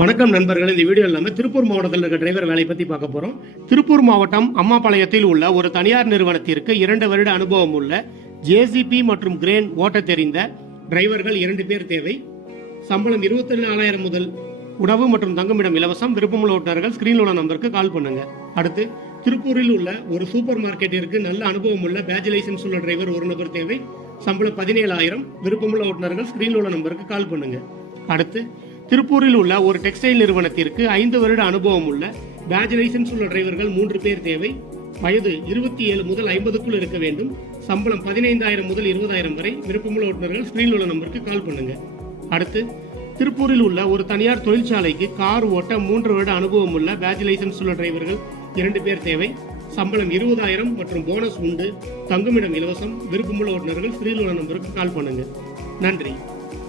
வணக்கம் நண்பர்கள் இந்த வீடியோ இல்லாமல் திருப்பூர் மாவட்டத்தில் இருக்க டிரைவர் வேலை பற்றி பார்க்க போகிறோம் திருப்பூர் மாவட்டம் அம்மாபாளையத்தில் உள்ள ஒரு தனியார் நிறுவனத்திற்கு இரண்டு வருட அனுபவம் உள்ள ஜேசிபி மற்றும் கிரேன் ஓட்ட தெரிந்த டிரைவர்கள் இரண்டு பேர் தேவை. சம்பளம் இருபத்தி நாலாயிரம் முதல் உணவு மற்றும் தங்குமிடம் இலவசம் விருப்பமுள்ள ஓட்டுநர்கள் ஸ்கிரீனில் உள்ள நம்பருக்கு கால் பண்ணுங்க. அடுத்து திருப்பூரில் உள்ள ஒரு சூப்பர் மார்க்கெட்டிற்கு நல்ல அனுபவம் உள்ள பேஜ் லைசன்ஸ் உள்ள டிரைவர் ஒரு நபர் தேவை. சம்பளம் பதினேழாயிரம் விருப்பமுள்ள ஓட்டுநர்கள் ஸ்கிரீனில் உள்ள நம்பருக்கு கால் பண்ணுங்க. அடுத்து திருப்பூரில் உள்ள ஒரு டெக்ஸ்டைல் நிறுவனத்திற்கு ஐந்து வருட அனுபவம் உள்ள பேட்ச் லைசன்ஸ் உள்ள டிரைவர்கள் மூன்று பேர் தேவை. வயது இருபத்தி ஏழு முதல் ஐம்பதுக்குள் இருக்க வேண்டும். சம்பளம் பதினைந்தாயிரம் முதல் இருபதாயிரம் வரை. விருப்பமுள்ள ஓட்டுநர்கள் ஸ்கிரீனில் உள்ள நம்பருக்கு கால் பண்ணுங்க. அடுத்து திருப்பூரில் உள்ள ஒரு தனியார் தொழிற்சாலைக்கு கார் ஓட்ட மூன்று வருட அனுபவம் உள்ள பேட்ச் லைசன்ஸ் உள்ள டிரைவர்கள் இரண்டு பேர் தேவை. சம்பளம் இருபதாயிரம் மற்றும் போனஸ் உண்டு. தங்குமிடம் இலவசம். விருப்பமுள்ள ஓட்டுநர்கள் ஸ்கிரீனில் உள்ள நம்பருக்கு கால் பண்ணுங்க. நன்றி.